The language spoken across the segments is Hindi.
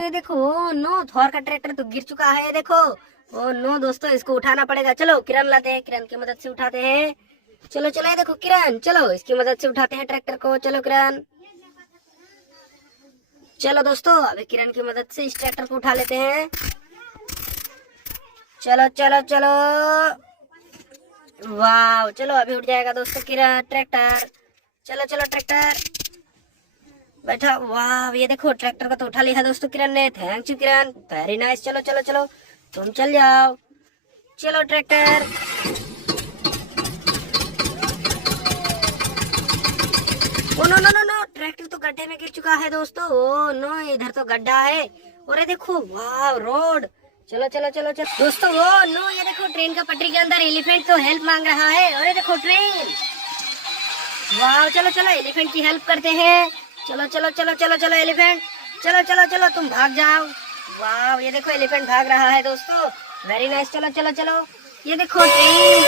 ये देखो, ओ नो, थॉर का ट्रैक्टर तो गिर चुका है। देखो, ओ नो दोस्तों, इसको उठाना पड़ेगा। चलो किरण लाते हैं, किरण की मदद से उठाते हैं। चलो चलो, ये देखो किरण, चलो इसकी मदद से उठाते हैं ट्रैक्टर को। चलो किरण, चलो दोस्तों, अभी किरण की मदद से इस ट्रैक्टर को उठा लेते हैं। चलो चलो चलो, वाह, चलो अभी उठ जाएगा दोस्तों किरण ट्रैक्टर। चलो चलो ट्रैक्टर बैठा। वाह, ये देखो ट्रैक्टर को तो उठा लिया दोस्तों किरण ने। Thank you Kiran, very nice. चलो चलो चलो, तुम चल जाओ। चलो tractor, oh no no no no, tractor तो गड्ढे में गिर चुका है दोस्तों। ओ नो, इधर तो गड्ढा है। और ये देखो, वाह, रोड। चलो चलो चलो चलो दोस्तों, ओ नो, ये देखो ट्रेन का पटरी के अंदर एलिफेंट तो हेल्प मांग रहा है। और ये देखो ट्रेन, वाह, चलो चलो एलिफेंट की हेल्प करते हैं। चलो चलो चलो चलो चलो एलिफेंट, चलो चलो चलो, तुम भाग जाओ। वाह, ये देखो एलिफेंट भाग रहा है दोस्तों, वेरी नाइस। चलो चलो चलो, ये देखो ट्रेन,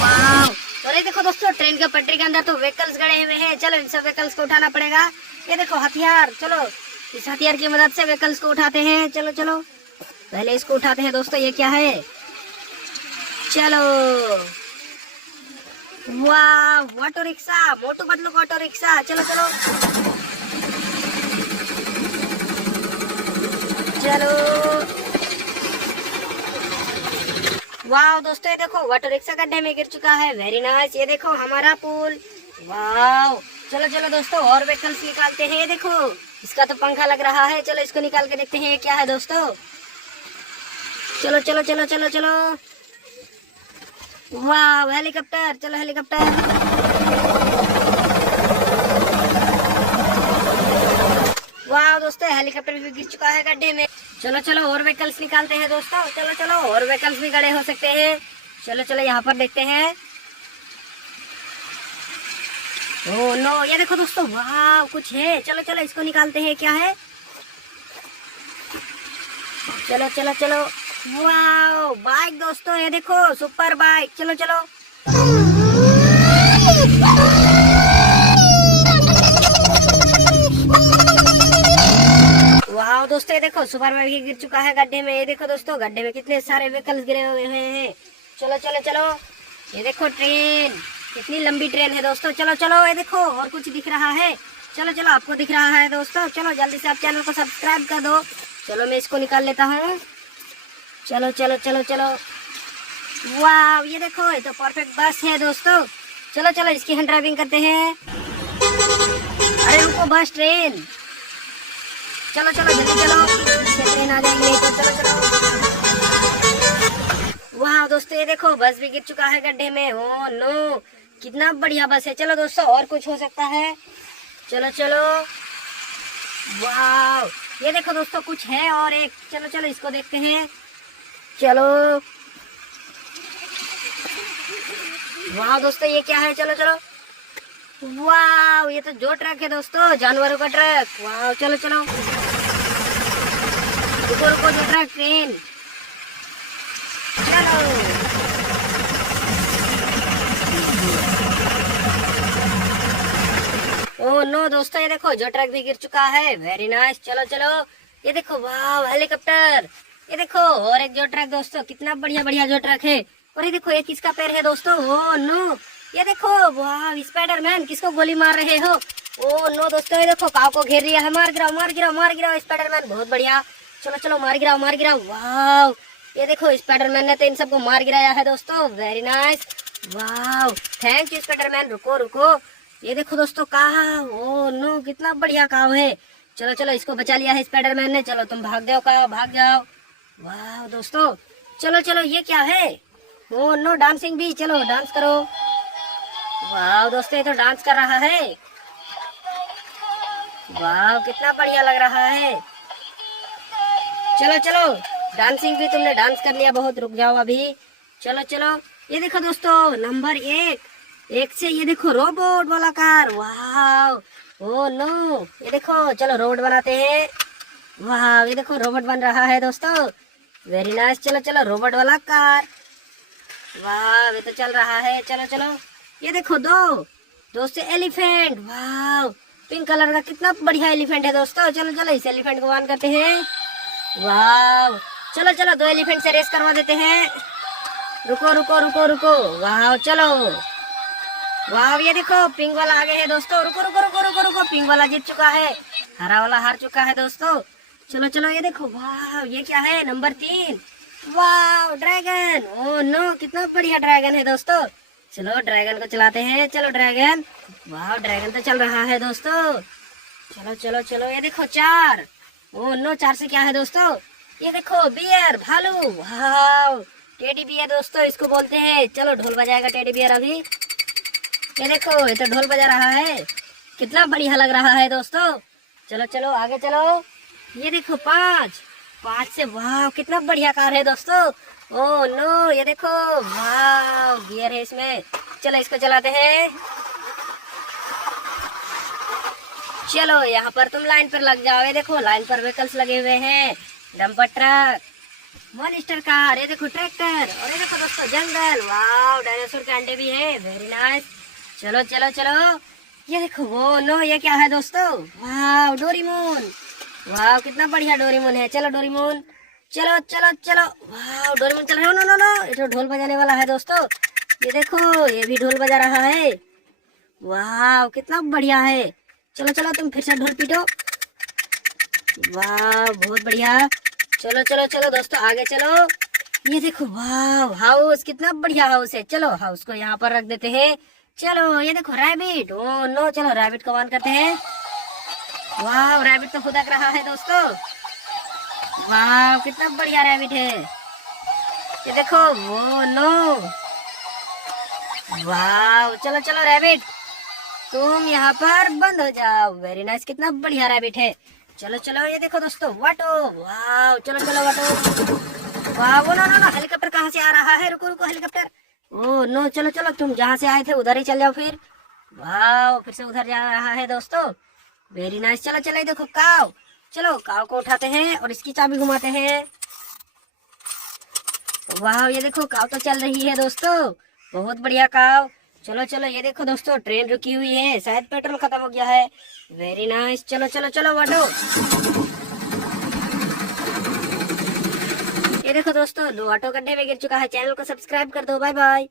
वाह। और ये देखो दोस्तों, ट्रेन के पटरी के अंदर तो व्हीकल्स गड़े हुए हैं। चलो इन सब व्हीकल्स को उठाना पड़ेगा। ये देखो हथियार, चलो इस हथियार की मदद से व्हीकल्स को उठाते हैं। चलो चलो, पहले इसको उठाते हैं दोस्तों। ये क्या है? चलो, वाह, ऑटो रिक्शा, मोटू पतलू का ऑटो रिक्शा। चलो चलो चलो, वाह दोस्तों, ये देखो ऑटो रिक्शा गड्ढे में गिर चुका है, वेरी नाइस। ये देखो हमारा पुल, वाह। चलो चलो दोस्तों, और व्हीकल्स निकालते हैं। ये देखो, इसका तो पंखा लग रहा है। चलो इसको निकाल के देखते हैं ये क्या है दोस्तों। चलो चलो चलो चलो चलो, वाह, हेलीकॉप्टर। चलो हेलीकॉप्टर, वाह दोस्तों, हेलीकॉप्टर भी गिर चुका है गड्ढे में। चलो चलो, और व्हीकल्स निकालते हैं दोस्तों। चलो चलो, और व्हीकल्स भी गड़े हो सकते हैं। चलो चलो, यहाँ पर देखते हैं। ओह नो, ये देखो दोस्तों, वाह, कुछ है। चलो चलो, इसको निकालते हैं, क्या है। चलो चलो चलो, वाह, बाइक दोस्तों, ये देखो सुपर बाइक। चलो चलो, वाह दोस्तों, ये देखो सुपर बाइक गिर चुका है गड्ढे में। ये देखो दोस्तों, गड्ढे में कितने सारे व्हीकल्स गिरे हुए हैं। चलो चलो चलो, ये देखो ट्रेन, कितनी लंबी ट्रेन है दोस्तों। चलो चलो, ये देखो और कुछ दिख रहा है। चलो चलो, आपको दिख रहा है दोस्तों। चलो जल्दी से आप चैनल को सब्सक्राइब कर दो। चलो मैं इसको निकाल लेता हूँ। चलो चलो चलो चलो, वाह, ये देखो, ये तो परफेक्ट बस है दोस्तों। चलो चलो, इसकी हैंड ड्राइविंग करते हैं। अरे रुको, बस ट्रेन, चलो चलो जल्दी चलो, इससे ट्रेन आ जाएंगे तो। चलो चलो, वाह दोस्तों, ये देखो बस भी गिर चुका है गड्ढे में। ओ नो, कितना बढ़िया बस है। चलो दोस्तों, और कुछ हो सकता है। चलो चलो, वाह, ये देखो दोस्तों, कुछ है और एक। चलो चलो, इसको देखते हैं। चलो, वाह दोस्तों, ये क्या है। चलो चलो, वाह, ये तो जो ट्रक है दोस्तों, जानवरों का ट्रक। वाह, चलो चलो, रुको रुको, जो ट्रक, ट्रेन, चलो। ओह नो दोस्तों, ये देखो जो ट्रक भी गिर चुका है, वेरी नाइस। चलो चलो, ये देखो, वाह, हेलीकॉप्टर। ये देखो और एक जो ट्रक दोस्तों, कितना बढ़िया बढ़िया जो ट्रक है। और ये देखो, ये किसका पैर है दोस्तों। ओह नो, ये देखो, वाह, स्पाइडरमैन, किसको गोली मार रहे हो। ओह नो दोस्तों, ये देखो काऊ को घेर लिया है। मार गिराओ मार गिराओ मार गिराओ, स्पाइडरमैन, बहुत बढ़िया। चलो चलो, मार गिराओ मार गिराओ, वाह, ये देखो स्पाइडरमैन ने तो इन सबको मार गिराया है दोस्तों, वेरी नाइस। वाह, थैंक यू स्पाइडरमैन। रुको रुको, ये देखो दोस्तों, काव। ओह नो, कितना बढ़िया काव है। चलो चलो, इसको बचा लिया है स्पाइडरमैन ने। चलो तुम भाग जाओ काव, भाग जाओ। वाह दोस्तों, चलो चलो, ये क्या है। ओह नो, डांसिंग भी, चलो डांस करो। वाह दोस्तों, ये तो डांस कर रहा है। वाह, कितना बढ़िया लग रहा है। चलो चलो, डांसिंग भी तुमने डांस कर लिया, बहुत। रुक जाओ अभी। चलो चलो, ये देखो दोस्तों, नंबर एक, एक से ये देखो रोबोट वाला कार। वाह, ओ नो, ये देखो, चलो रोबोट बनाते हैं। वाह, ये देखो रोबोट बन रहा है दोस्तों, वेरी नाइस। चलो चलो, रोबोट वाला कार, वाह, ये तो चल रहा है। चलो चलो, ये देखो दो दोस्तों, एलिफेंट। वाह, पिंक कलर का कितना बढ़िया एलिफेंट है दोस्तों। चलो चलो इस एलिफेंट को ऑन करते हैं। वाह, चलो चलो 2 एलिफेंट से रेस करवा देते हैं। रुको रुको रुको रुको, वाह चलो, वाह ये देखो पिंक वाला आगे है दोस्तों। रुको रुको रुको रुको रुको, पिंक वाला जीत चुका है, हरा वाला हार चुका है दोस्तों। चलो चलो ये देखो, वाह ये क्या है, नंबर 3। वाह ड्रैगन, ओह नो कितना बढ़िया ड्रैगन है दोस्तों। चलो ड्रैगन को चलाते हैं। चलो ड्रैगन, वाह ड्रैगन तो चल रहा है दोस्तों। चलो चलो चलो ये देखो 4। ओह नो 4 से क्या है दोस्तों, ये देखो बियर, भालू, वाह टेडी बियर दोस्तों इसको बोलते हैं। चलो ढोल बजाएगा टेडी बियर अभी। ये देखो ये तो ढोल बजा रहा है, कितना बढ़िया लग रहा है दोस्तों। चलो चलो आगे चलो। ये देखो 5 से, वाह कितना बढ़िया कार है दोस्तों। ओह नो ये देखो, वाह गियर है इसमें। चलो इसको चलाते हैं। चलो यहाँ पर तुम लाइन पर लग जाओ। ये देखो लाइन पर व्हीकल्स लगे हुए हैं, डंपर ट्रक, मॉन्स्टर कार, ये देखो ट्रैक्टर, और ये देखो दोस्तों जंगल, वाह डायनासोर के अंडे भी है, वेरी नाइस। चलो चलो चलो ये देखो, वो नो ये क्या है दोस्तों, वाह डोरेमोन, वाह कितना बढ़िया डोरेमोन है। चलो डोरेमोन, चलो चलो चलो, वाह डोरेमोन चल रहा है। नो नो नो, ये तो ढोल बजाने वाला है दोस्तों। ये देखो ये भी ढोल बजा रहा है, वाह कितना बढ़िया है। चलो चलो तुम फिर से ढोल पीटो, वाह बहुत बढ़िया। चलो चलो चलो दोस्तों आगे चलो। ये देखो वाह हाउस, कितना बढ़िया हाउस है। चलो हाउस को यहाँ पर रख देते हैं। चलो ये देखो रैबिट, ओ नो चलो रैबिट को ऑन करते हैं। वाह रैबिट तो खुदक रहा है दोस्तों, वाह कितना बढ़िया रैबिट है। ये देखो वो नो, वाह चलो चलो रैबिट तुम यहाँ पर बंद हो जाओ, वेरी नाइस कितना बढ़िया रैबिट है। चलो चलो ये देखो दोस्तों वाटो, वाह चलो चलो वाटो, वाह वो नो नो नो हेलीकॉप्टर कहाँ से आ रहा है, रुको रुको हेलीकॉप्टर, ओ नो चलो चलो तुम जहाँ से आए थे उधर ही चल जाओ फिर। वाह फिर से उधर जा रहा है दोस्तों, वेरी नाइस। चलो चलो ये देखो काव, चलो काव को उठाते हैं और इसकी चाबी घुमाते हैं। वाह ये देखो काव तो चल रही है दोस्तों, बहुत बढ़िया काव। चलो चलो ये देखो दोस्तों ट्रेन रुकी हुई है, शायद पेट्रोल खत्म हो गया है, वेरी नाइस। चलो चलो चलो वाटो, ये देखो दोस्तों 2 ऑटो गड्ढे में गिर चुका है। चैनल को सब्सक्राइब कर दो, बाय बाय।